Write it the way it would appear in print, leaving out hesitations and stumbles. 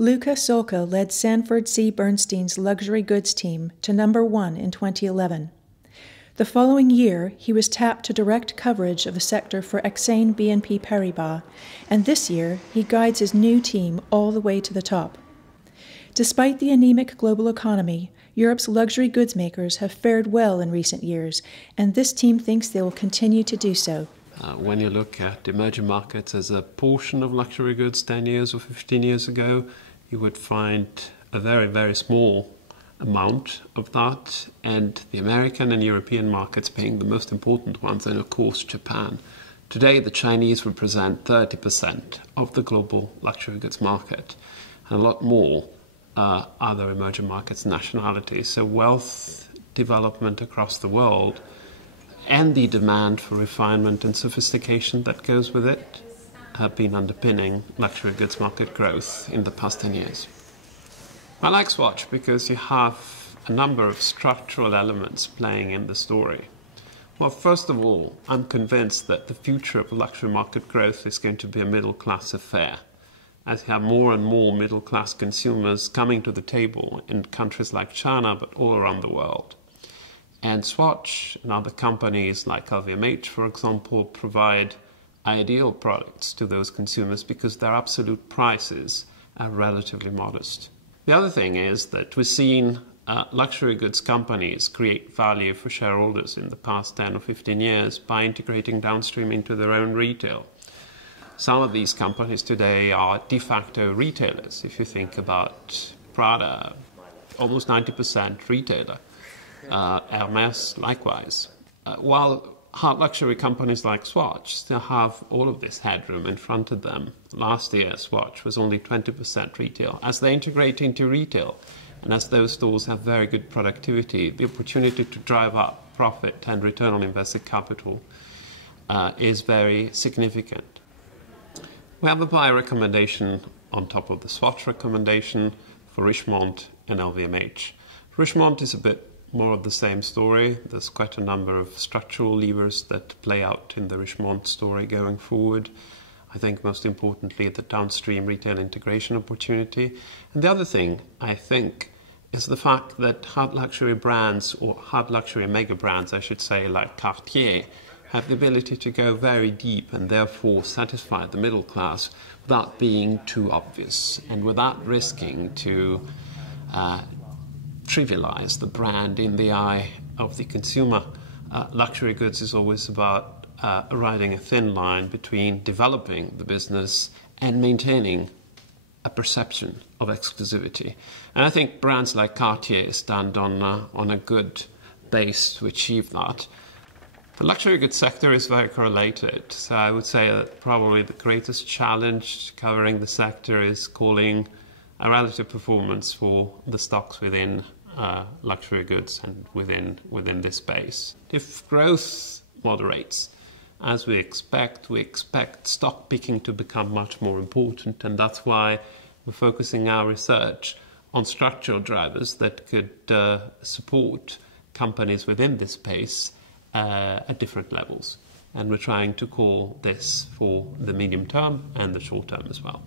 Luca Solca led Sanford C. Bernstein's luxury goods team to #1 in 2011. The following year, he was tapped to direct coverage of the sector for Exane BNP Paribas, and this year, he guides his new team all the way to the top. Despite the anemic global economy, Europe's luxury goods makers have fared well in recent years, and this team thinks they will continue to do so. When you look at emerging markets as a portion of luxury goods 10 years or 15 years ago, you would find a very, very small amount of that, and the American and European markets being the most important ones, and of course Japan. Today, the Chinese represent 30% of the global luxury goods market, and a lot more other emerging markets nationalities. So wealth development across the world and the demand for refinement and sophistication that goes with it have been underpinning luxury goods market growth in the past 10 years. I like Swatch because you have a number of structural elements playing in the story. Well, first of all, I'm convinced that the future of luxury market growth is going to be a middle-class affair, as you have more and more middle-class consumers coming to the table in countries like China, but all around the world. And Swatch and other companies like LVMH, for example, provide ideal products to those consumers because their absolute prices are relatively modest. The other thing is that we've seen luxury goods companies create value for shareholders in the past 10 or 15 years by integrating downstream into their own retail. Some of these companies today are de facto retailers. If you think about Prada, almost 90% retailer. Hermes, likewise. While hard luxury companies like Swatch still have all of this headroom in front of them. Last year, Swatch was only 20% retail. As they integrate into retail, and as those stores have very good productivity, the opportunity to drive up profit and return on invested capital is very significant. We have a buy recommendation on top of the Swatch recommendation for Richemont and LVMH. Richemont is a bit more of the same story. There's quite a number of structural levers that play out in the Richemont story going forward. I think most importantly, the downstream retail integration opportunity. And the other thing, I think, is the fact that hard luxury brands, or hard luxury mega brands, I should say, like Cartier, have the ability to go very deep and therefore satisfy the middle class without being too obvious and without risking to trivialize the brand in the eye of the consumer. Luxury goods is always about riding a thin line between developing the business and maintaining a perception of exclusivity. And I think brands like Cartier stand on a good base to achieve that. The luxury goods sector is very correlated, so I would say that probably the greatest challenge covering the sector is calling a relative performance for the stocks within luxury goods and within this space. If growth moderates, as we expect stock picking to become much more important, and that's why we're focusing our research on structural drivers that could support companies within this space at different levels. And we're trying to call this for the medium term and the short term as well.